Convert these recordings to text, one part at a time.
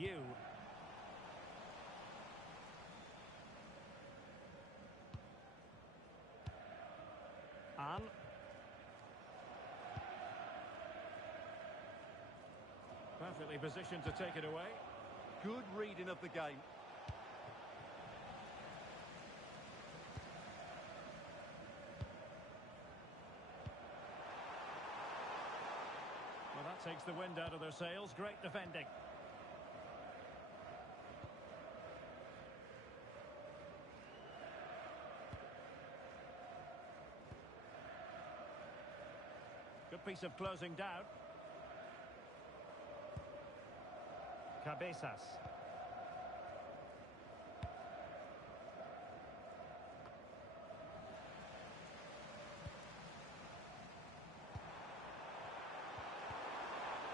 You. An. Perfectly positioned to take it away. Good reading of the game. Well, that takes the wind out of their sails. Great defending. Good piece of closing down. Cabezas.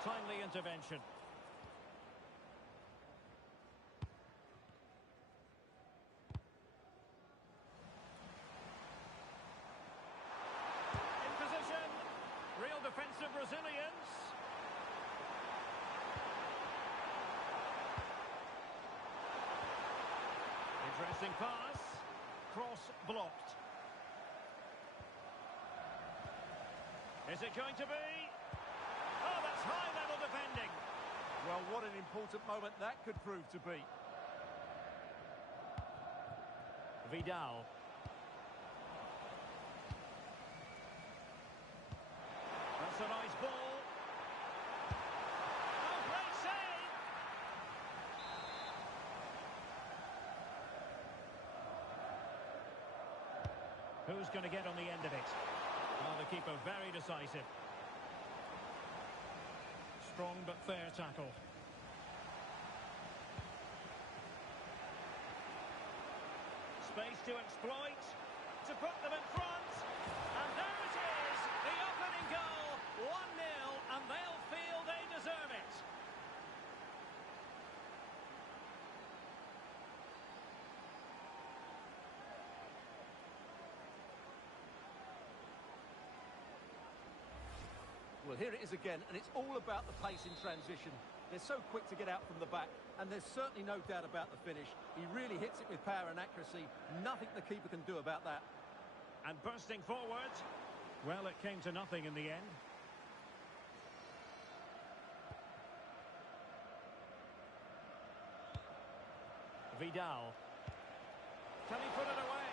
Timely intervention. In position. Real defensive resilience. Interesting pass. Cross blocked. Is it going to be? Oh, that's high-level defending. Well, what an important moment that could prove to be. Vidal. That's a nice ball. Oh, great save! Who's going to get on the end of it? Well, the keeper very decisive. Strong but fair tackle. Space to exploit, to put them in front. And there it is, the opening goal. 1-0, and they'll feel they deserve it. Well, here it is again, and it's all about the pace in transition. They're so quick to get out from the back, and there's certainly no doubt about the finish. He really hits it with power and accuracy. Nothing the keeper can do about that. And bursting forward. Well, it came to nothing in the end. Vidal. Can he put it away?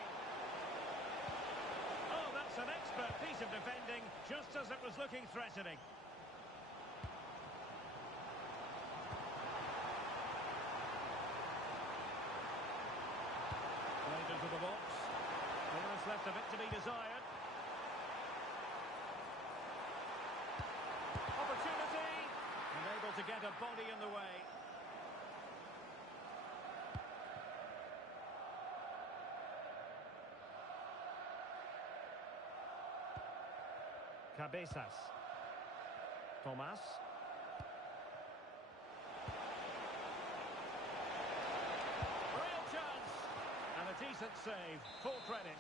Oh, that's an expert piece of defending, just as it was looking threatening. Played into the box. Almost left a bit to be desired. Opportunity! And able to get a body in the way. Cabezas. Tomas. Real chance. And a decent save. Full credit.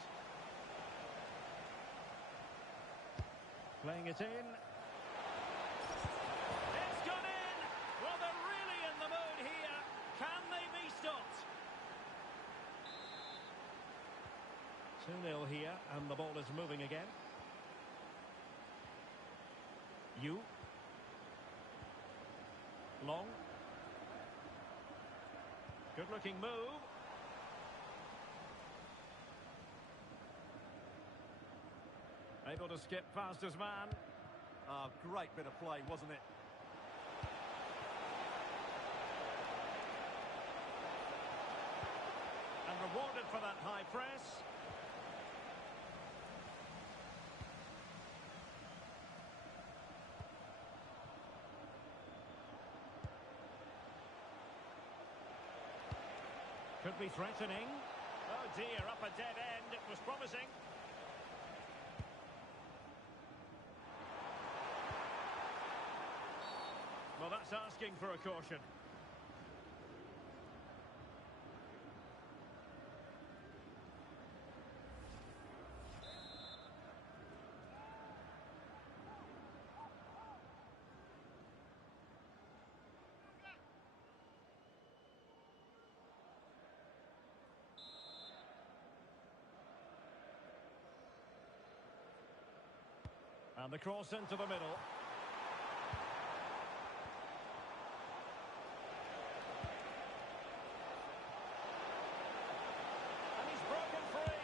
Playing it in. It's gone in. Well, they're really in the mood here. Can they be stopped? 2-0 here, and the ball is moving again. You. Long. Good looking move. Able to skip past his man. Ah, great bit of play, wasn't it? And rewarded for that high press. Could be threatening. Oh dear, up a dead end. It was promising. Well, that's asking for a caution. And the cross into the middle. And he's broken free.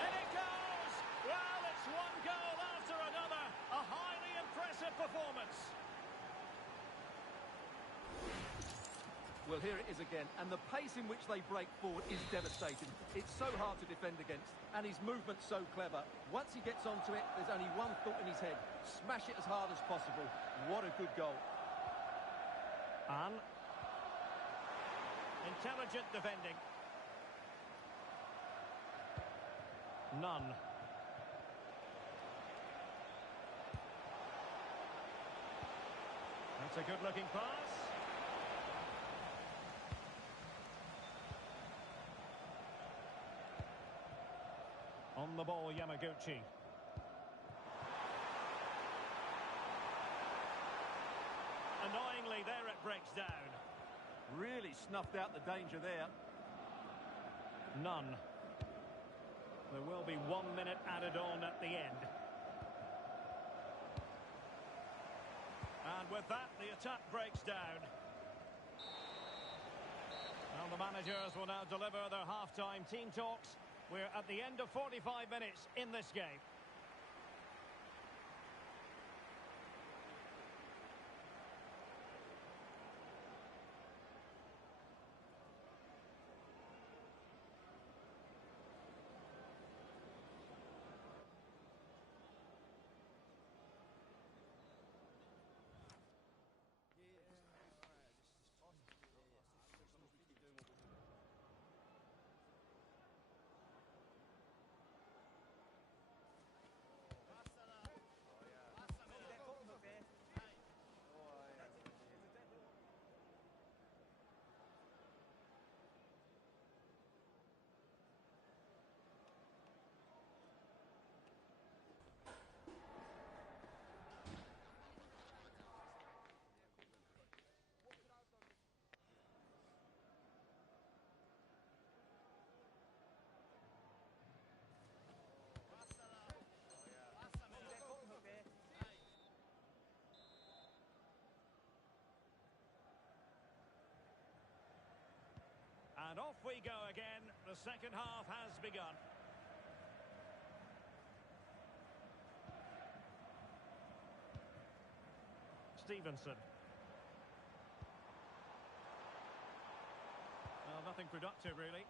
And it goes! Well, it's one goal after another. A highly impressive performance. Well, here it is again, and the pace in which they break forward is devastating. It's so hard to defend against, and his movement's so clever. Once he gets onto it, there's only one thought in his head. Smash it as hard as possible. What a good goal. And intelligent defending. None. That's a good-looking pass. On the ball, Yamaguchi. Annoyingly, there it breaks down. Really snuffed out the danger there. None. There will be 1 minute added on at the end. And with that, the attack breaks down. Well, the managers will now deliver their half-time team talks. We're at the end of 45 minutes in this game. And off we go again. The second half has begun. Stevenson. Well, nothing productive, really.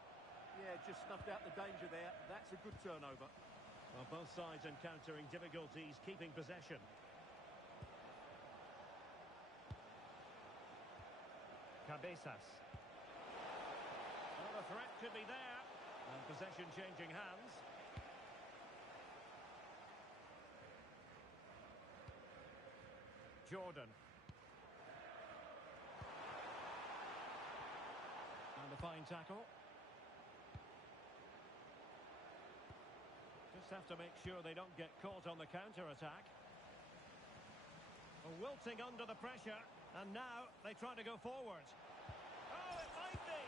Yeah, just snuffed out the danger there. That's a good turnover. Well, both sides encountering difficulties keeping possession. Cabezas. Well, the threat could be there. And possession changing hands. Jordan. And a fine tackle. Just have to make sure they don't get caught on the counter-attack. Wilting under the pressure. And now they try to go forward. Oh, it might be!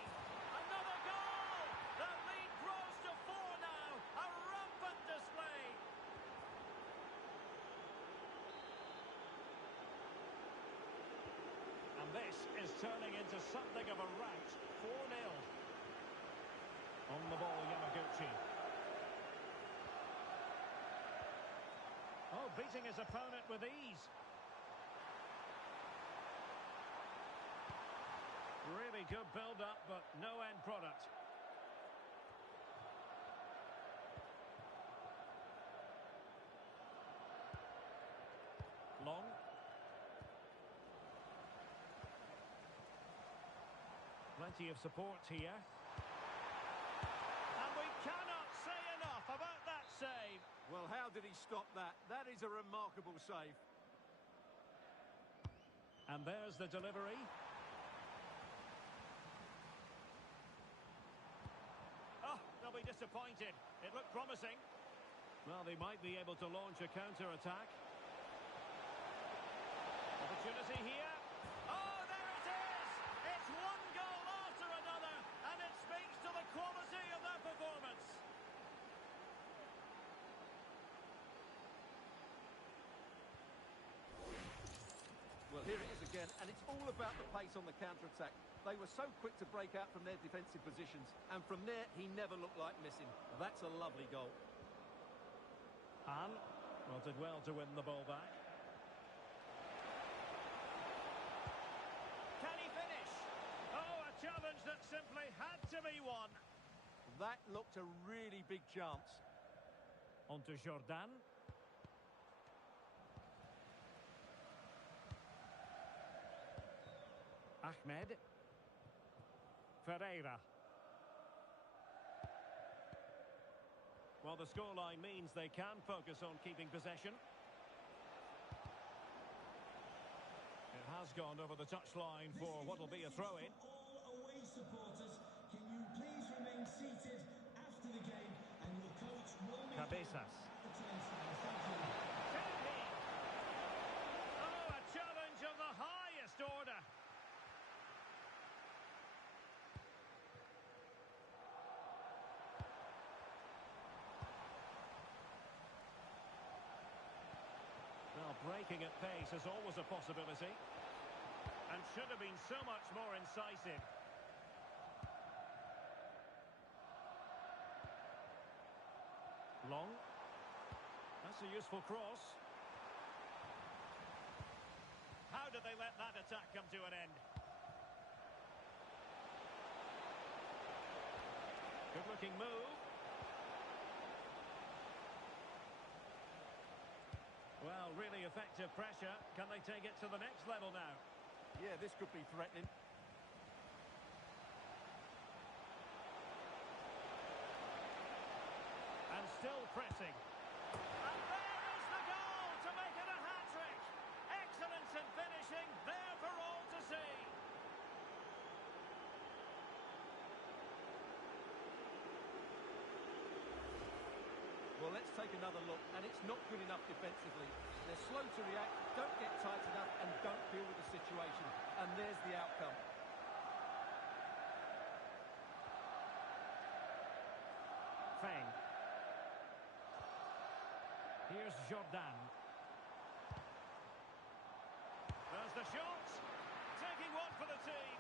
Another goal! The lead grows to 4 now. A rampant display. And this is turning into something of a rout. 4-0. On the ball, Yamaguchi. Oh, beating his opponent with ease. Really good build-up, but no end product. Long. Plenty of support here. And we cannot say enough about that save. Well, how did he stop that? That is a remarkable save. And there's the delivery. They'll be disappointed. It looked promising. Well, they might be able to launch a counter-attack. Opportunity here. Oh, there it is! It's one goal after another, and it speaks to the quality of their performance. again, and it's all about the pace on the counter-attack. They were so quick to break out from their defensive positions, and from there, he never looked like missing. That's a lovely goal. And, well, did well to win the ball back. Can he finish? Oh, a challenge that simply had to be won. That looked a really big chance. On to Jordan. Ahmed. Ferreira. Well, the scoreline means they can focus on keeping possession. It has gone over the touchline for what will be a throw-in. All away supporters, can you please remain seated after the game, and your coach will meet Cabezas. the turnstile. Thank you. Can he? Oh, a challenge of the highest order. Well, breaking at pace is always a possibility. And should have been so much more incisive. Long. That's a useful cross. How did they let that attack come to an end? Good-looking move. Well, really effective pressure. Can they take it to the next level now? Yeah, this could be threatening. And still pressing. And there is the goal to make it a hat-trick. Excellence in finishing, there for all to see. Well, let's take another look, and it's not good enough defensively. They're slow to react, don't get tight enough, and don't deal with the situation. And there's the outcome. Feng. Here's Jordan. There's the shot. Taking one for the team.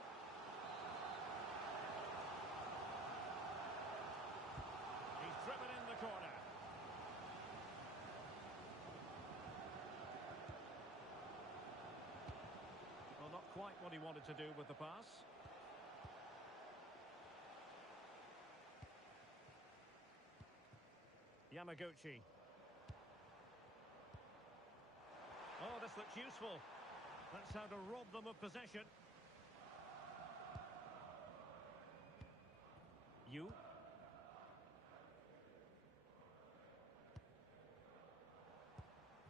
He's driven in the corner. Well, not quite what he wanted to do with the pass. Yamaguchi. Oh, this looks useful. That's how to rob them of possession. You.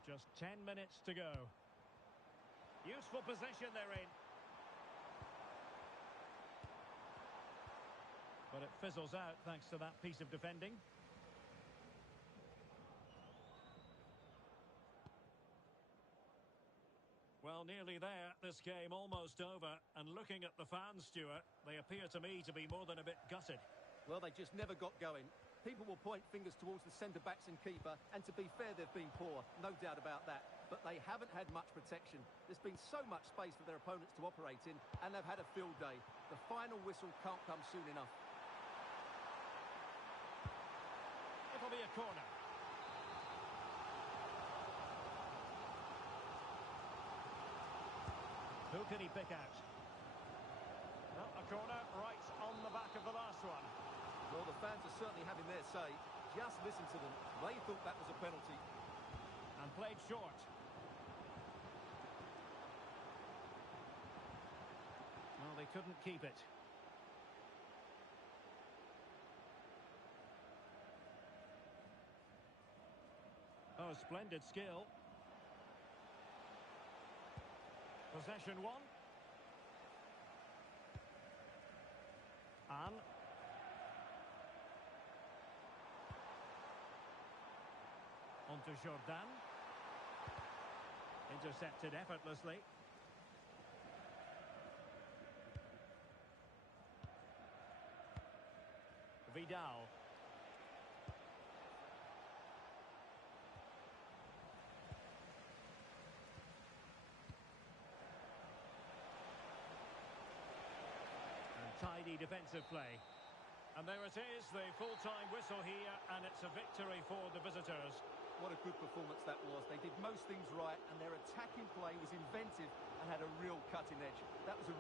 Just 10 minutes to go. Useful position they're in. But it fizzles out thanks to that piece of defending. Well, nearly there. This game almost over. And looking at the fans, Stuart, they appear to me to be more than a bit gutted. Well, they just never got going. People will point fingers towards the centre-backs and keeper, and to be fair, they've been poor, no doubt about that. But they haven't had much protection. There's been so much space for their opponents to operate in, and they've had a field day. The final whistle can't come soon enough. It'll be a corner. Who can he pick out? Well, a corner right on the back of the last one. Well, the fans are certainly having their say. Just listen to them. They thought that was a penalty. And played short. Well, they couldn't keep it. Oh, splendid skill. Possession one. And on to Jordan. Intercepted effortlessly. Vidal. tidy defensive play. And there it is, the full-time whistle here, and it's a victory for the visitors. What a good performance that was. They did most things right, and their attacking play was inventive and had a real cutting edge. That was a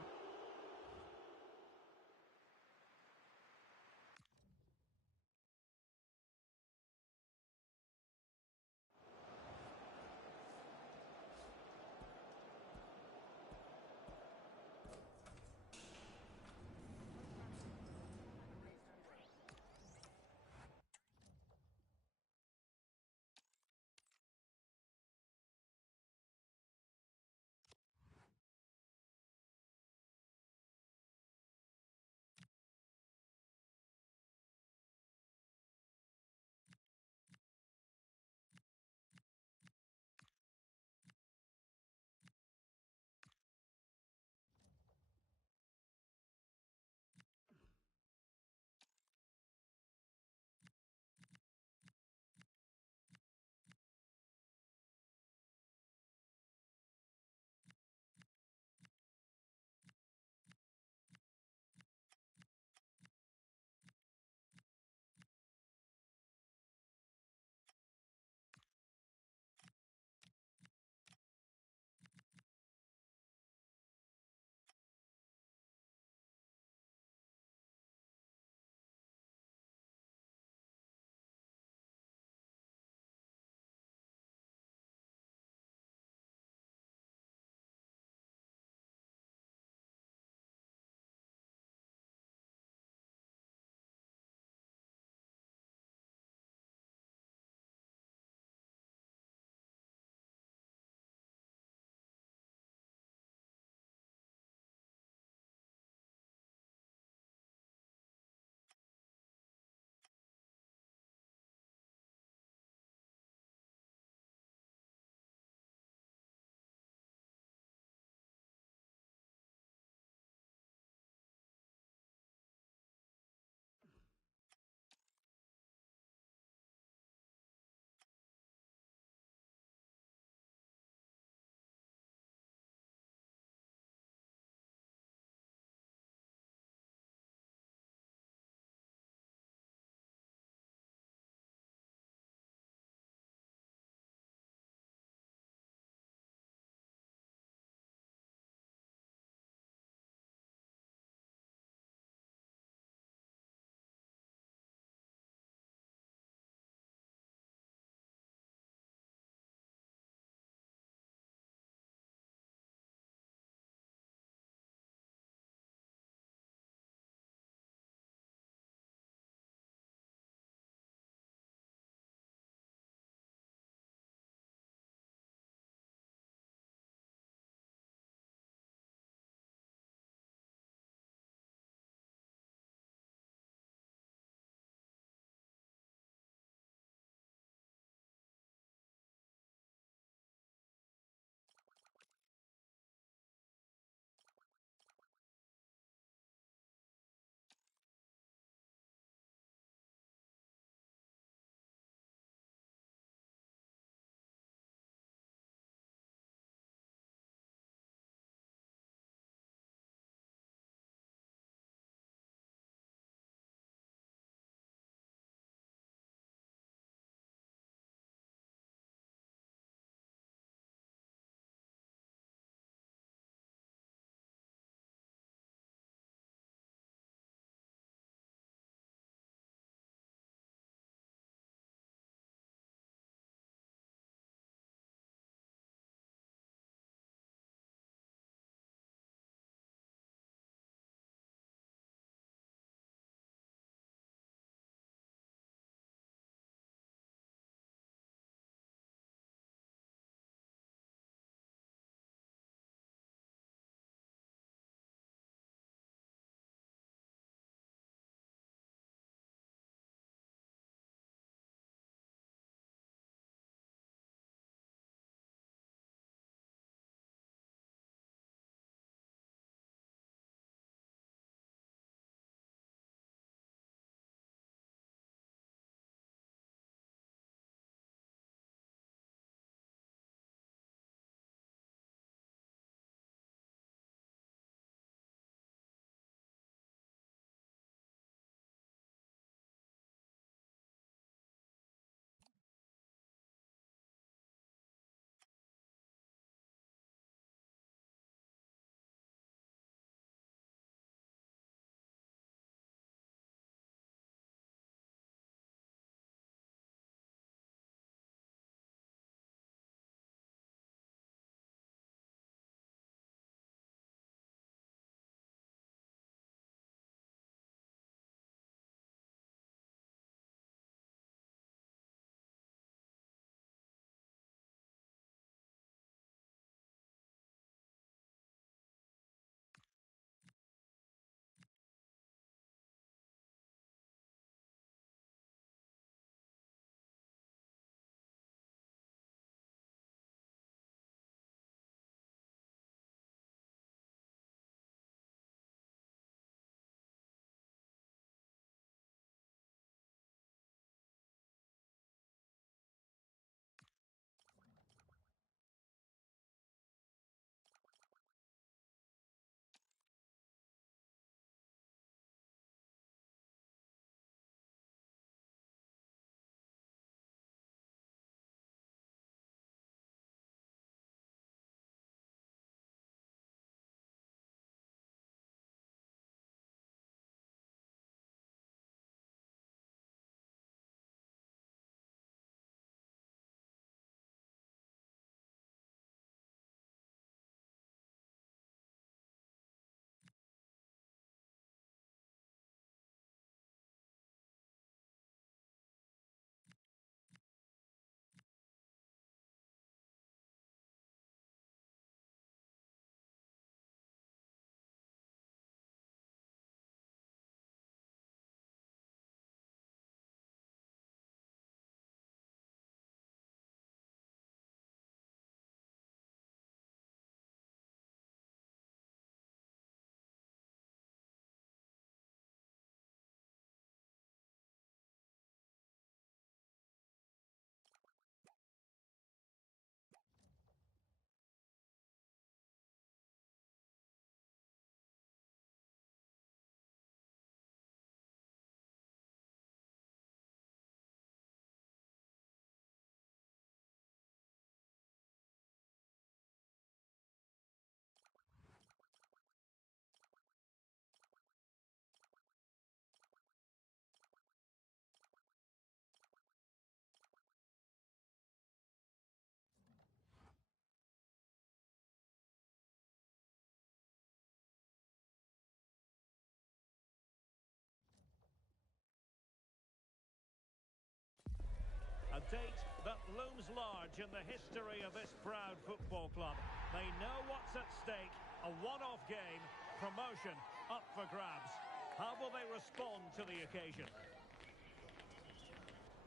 looms large in the history of this proud football club. They know what's at stake, a one-off game, promotion up for grabs. How will they respond to the occasion?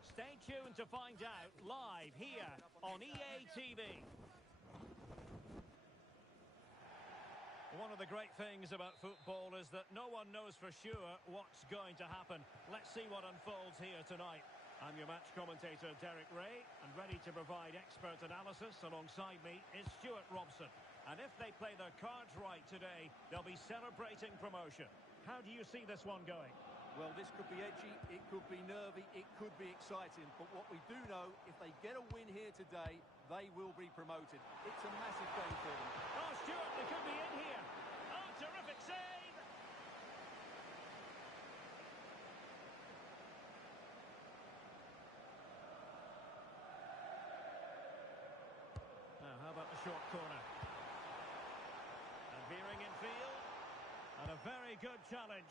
Stay tuned to find out live here on EA TV. One of the great things about football is that no one knows for sure what's going to happen. Let's see what unfolds here tonight. I'm your match commentator, Derek Ray, and ready to provide expert analysis alongside me is Stuart Robson. And if they play their cards right today, they'll be celebrating promotion. How do you see this one going? Well, this could be edgy, it could be nervy, it could be exciting. But what we do know, if they get a win here today, they will be promoted. It's a massive game for them. Oh, Stuart, they could be in here. Oh, terrific save! Now, how about the short corner? And veering in field. And a very good challenge.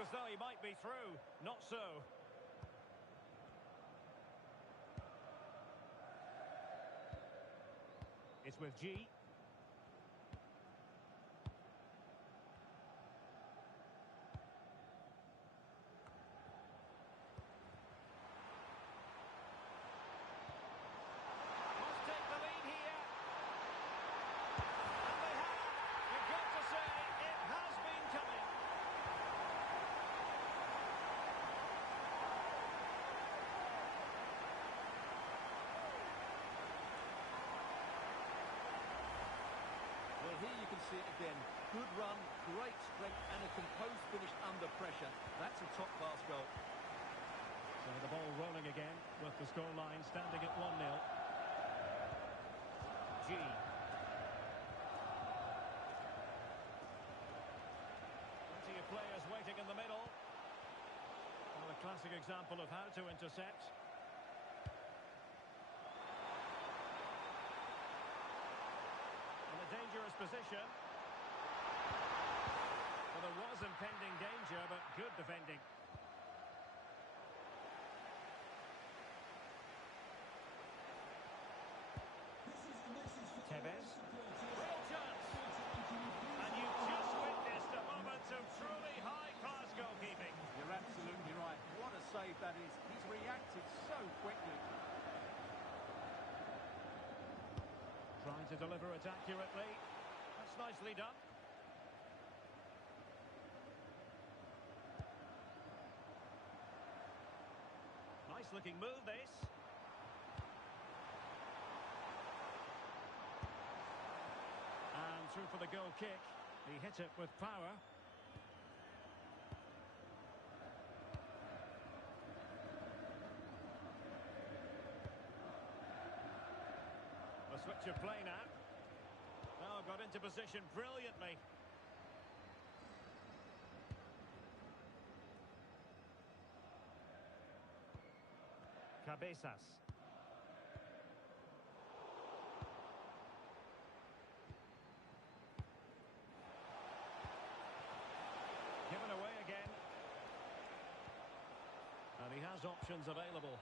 As though he might be through. Not so. It's with G. Must take the lead here. And they have. You've got to say, it has been coming. Well, here you can see it again. Good run, great strength, and a composed finish under pressure. That's a top-class goal. So the ball rolling again with the scoreline standing at 1-0. G. Plenty of players waiting in the middle. Well, a classic example of how to intercept. In a dangerous position. Well, there was impending danger, but good defending. Tevez. Real chance. And you've just witnessed a moment of truly high-class goalkeeping. You're absolutely right. What a save that is. He's reacted so quickly. Trying to deliver it accurately. That's nicely done. Nice looking move, this. And through for the goal kick. He hit it with power. A switch of play now. Oh, got into position brilliantly. Cabezas. Given away again. And he has options available.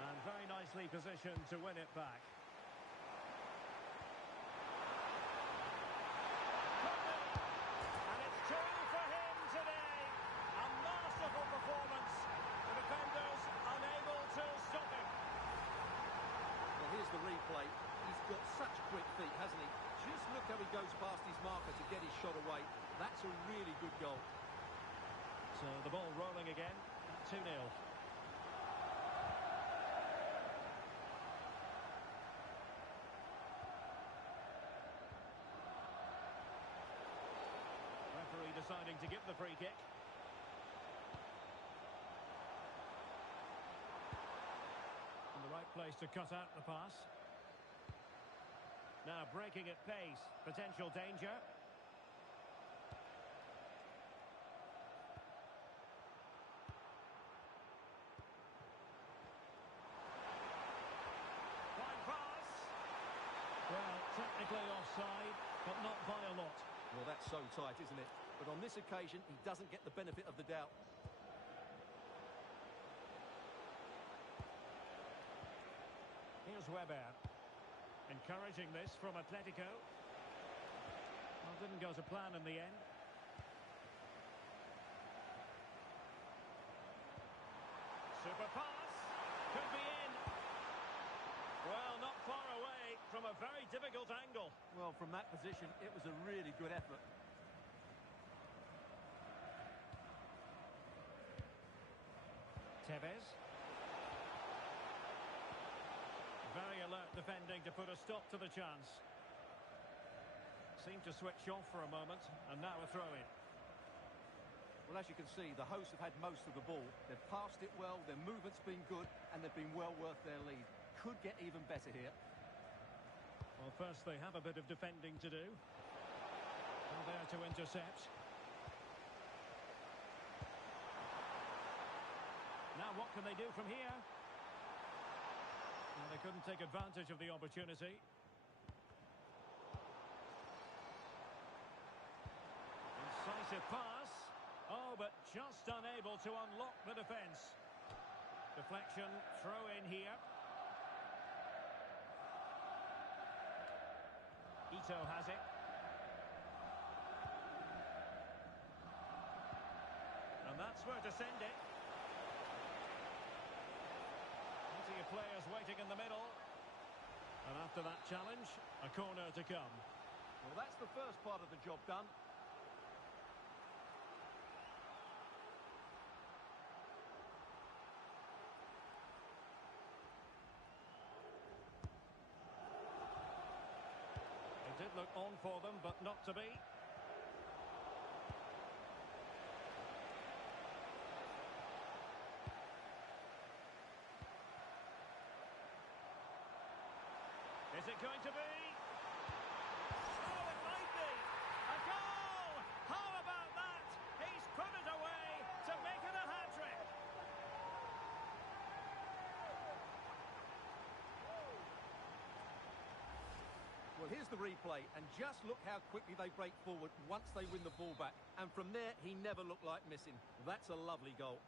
And very nicely positioned to win it back. And it's two for him today. A masterful performance. The defenders unable to stop him. Well, here's the replay. He's got such quick feet, hasn't he? Just look how he goes past his marker to get his shot away. That's a really good goal. So the ball rolling again. 2-0. Referee deciding to give the free kick. In the right place to cut out the pass. Now breaking at pace. Potential danger. Technically offside, but not by a lot. Well, that's so tight, isn't it? But on this occasion, he doesn't get the benefit of the doubt. Here's Weber. Encouraging this from Atletico. Well, didn't go to plan in the end. Super pass. Could be in. Well, not far away from a very difficult angle. Well, from that position, it was a really good effort. Tevez. Very alert defending to put a stop to the chance. Seemed to switch off for a moment, and now a throw-in. Well, as you can see, the hosts have had most of the ball. They've passed it well, their movement's been good, and they've been well worth their lead. Could get even better here. Well, first they have a bit of defending to do. And there to intercept. Now what can they do from here? Well, they couldn't take advantage of the opportunity. Incisive pass. Oh, but just unable to unlock the defence. Deflection, throw in here. Ito has it. And that's where to send it. Plenty of players waiting in the middle. And after that challenge, a corner to come. Well, that's the first part of the job done. It did look on for them, but not to be. Is it going to be? Oh, it might be! A goal! How about that? He's put it away to make it a hat-trick. Well, here's the replay, and just look how quickly they break forward once they win the ball back. And from there, he never looked like missing. That's a lovely goal.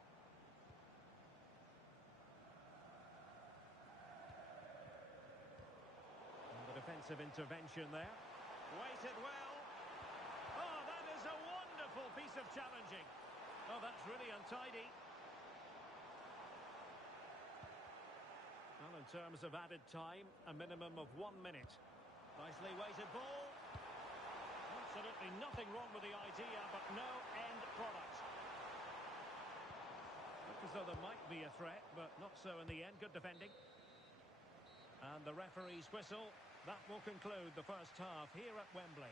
Defensive intervention there. Waited well. Oh, that is a wonderful piece of challenging. Oh, that's really untidy. Well, in terms of added time, a minimum of 1 minute. Nicely weighted ball. Absolutely nothing wrong with the idea, but no end product. Looked as though there might be a threat, but not so in the end. Good defending. And the referee's whistle. That will conclude the first half here at Wembley.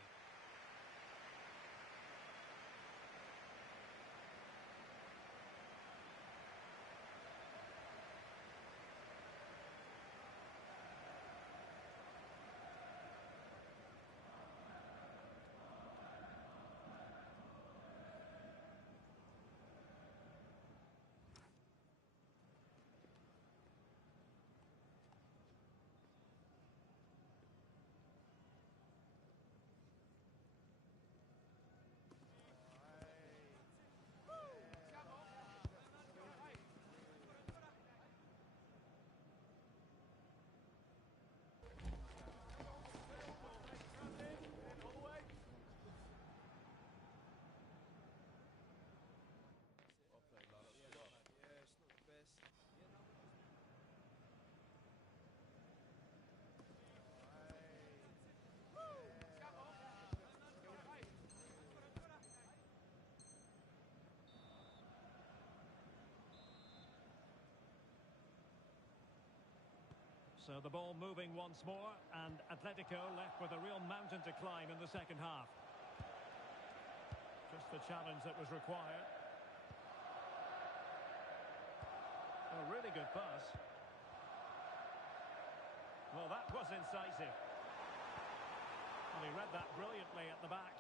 So the ball moving once more, and Atletico left with a real mountain to climb in the second half. Just the challenge that was required. A really good pass. Well, that was incisive. Well, he read that brilliantly at the back.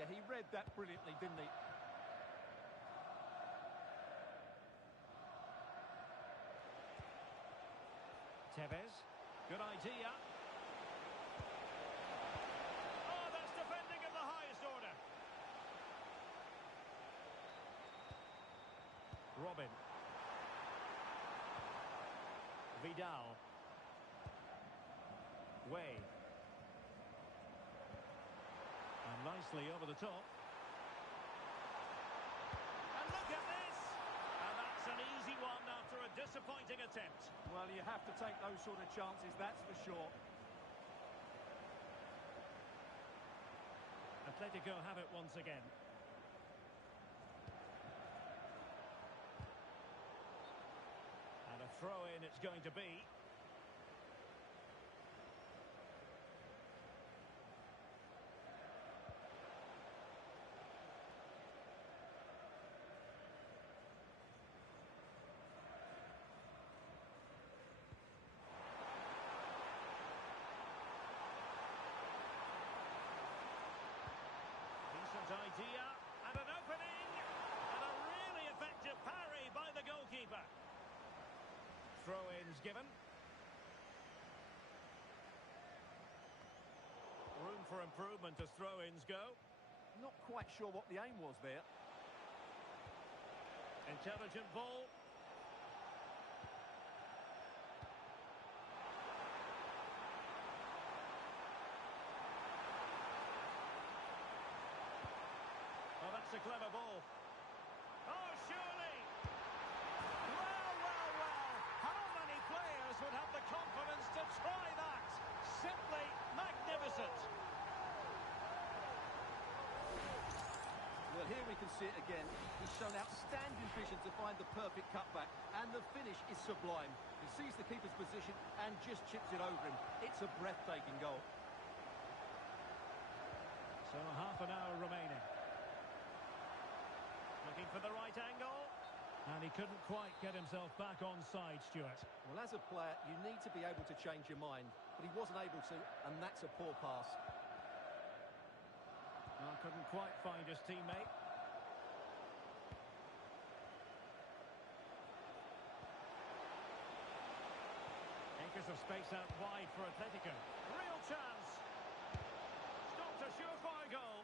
Yeah, he read that brilliantly, didn't he? Tevez, good idea. Vidal. Way. And nicely over the top. And look at this! And that's an easy one after a disappointing attempt. Well, you have to take those sort of chances, that's for sure. Atletico have it once again. And a throw-in it's going to be. Idea and an opening and a really effective parry by the goalkeeper. Throw-ins given. Room for improvement as throw-ins go. Not quite sure what the aim was there. Intelligent ball. Oh, that's a clever ball. Oh, surely! Well. How many players would have the confidence to try that? Simply magnificent. Well, here we can see it again. He's shown outstanding vision to find the perfect cutback, and the finish is sublime. He sees the keeper's position and just chips it over him. It's a breathtaking goal. So half an hour remaining. Looking for the right angle. And he couldn't quite get himself back on side, Stuart. Well, as a player, you need to be able to change your mind, but he wasn't able to, and that's a poor pass. Well, couldn't quite find his teammate. Acres of space out wide for Atletico. Real chance. Stopped a surefire goal.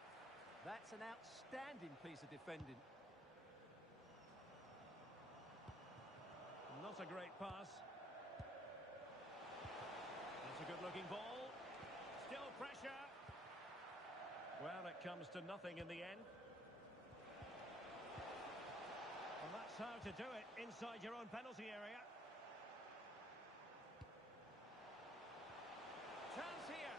That's an outstanding piece of defending. Not a great pass. That's a good-looking ball. Still pressure. Well, it comes to nothing in the end. Well, that's how to do it inside your own penalty area. Chance here.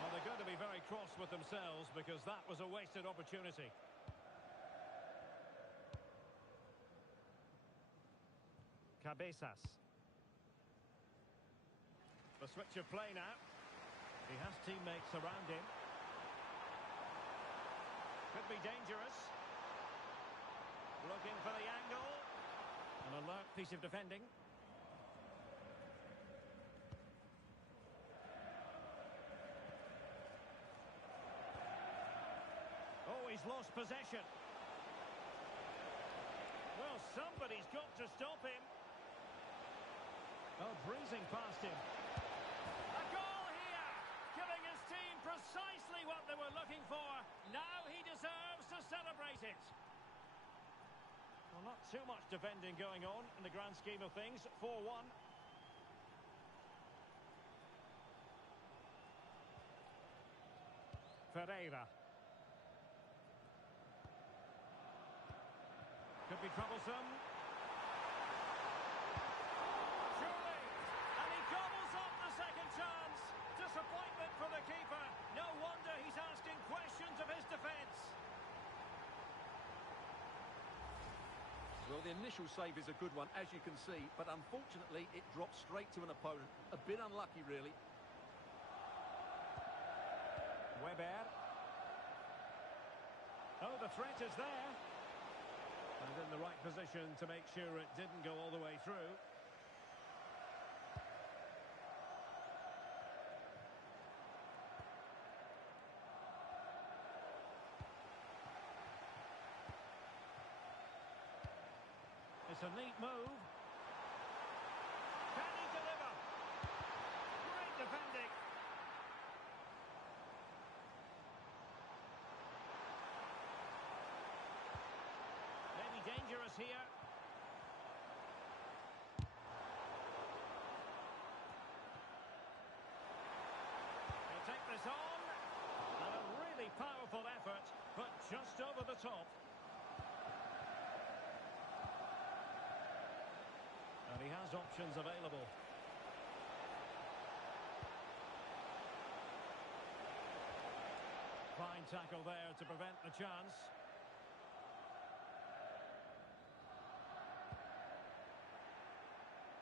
Well, they're going to be very cross with themselves because that was a wasted opportunity. Cabezas. The switch of play now. He has teammates around him. Could be dangerous. Looking for the angle. An alert piece of defending. Oh, he's lost possession. Well, somebody's got to stop him. Oh, breezing past him. A goal here! Giving his team precisely what they were looking for. Now he deserves to celebrate it. Well, not too much defending going on in the grand scheme of things. 4-1. Ferreira. Could be troublesome. Surely. And he gobbles up the second chance. Disappointment for the keeper. No wonder he's asking questions of his defence. Well, the initial save is a good one, as you can see, but unfortunately it drops straight to an opponent. A bit unlucky, really. Weber. Oh, the threat is there. And in the right position to make sure it didn't go all the way through. It's a neat move. Can he deliver? Great defending. Maybe dangerous here. Just over the top. And he has options available. Fine tackle there to prevent the chance.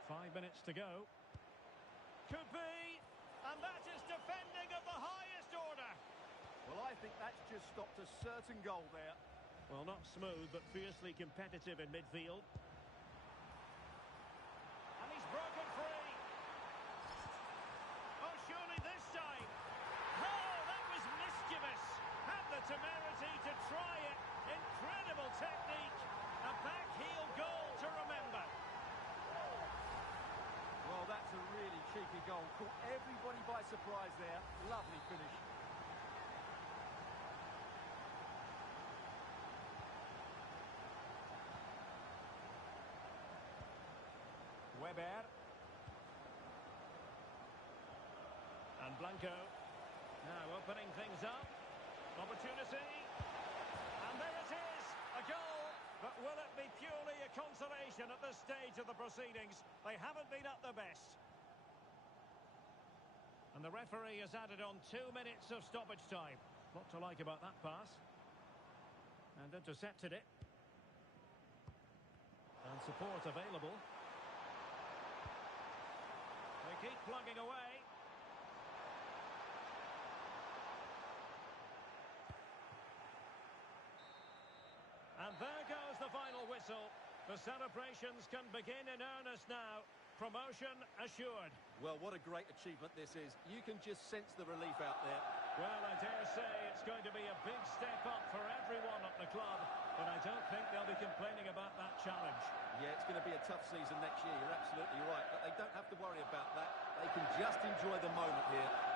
Five minutes to go. Could be, and that is defending of the highest order. Well, I think that's just stopped a certain goal there. Well, not smooth, but fiercely competitive in midfield. And he's broken free. Oh, surely this time. Oh, that was mischievous. Had the temerity to try it. Incredible technique. A back heel goal to remember. Well, that's a really cheeky goal. Caught everybody by surprise there. Lovely finish. Weber. And Blanco. Now opening things up. Opportunity. And there it is. A goal. But will it be purely a consolation at this stage of the proceedings? They haven't been at their best. And the referee has added on 2 minutes of stoppage time. Lot to like about that pass. And intercepted it. And support available. They keep plugging away. And there goes the final whistle. The celebrations can begin in earnest now. Promotion assured. Well, what a great achievement this is. You can just sense the relief out there. Well, I dare say it's going to be a big step up for everyone at the club, but I don't think they'll be complaining about that challenge. Yeah, it's going to be a tough season next year. You're absolutely right, but they don't have to worry about that. They can just enjoy the moment here.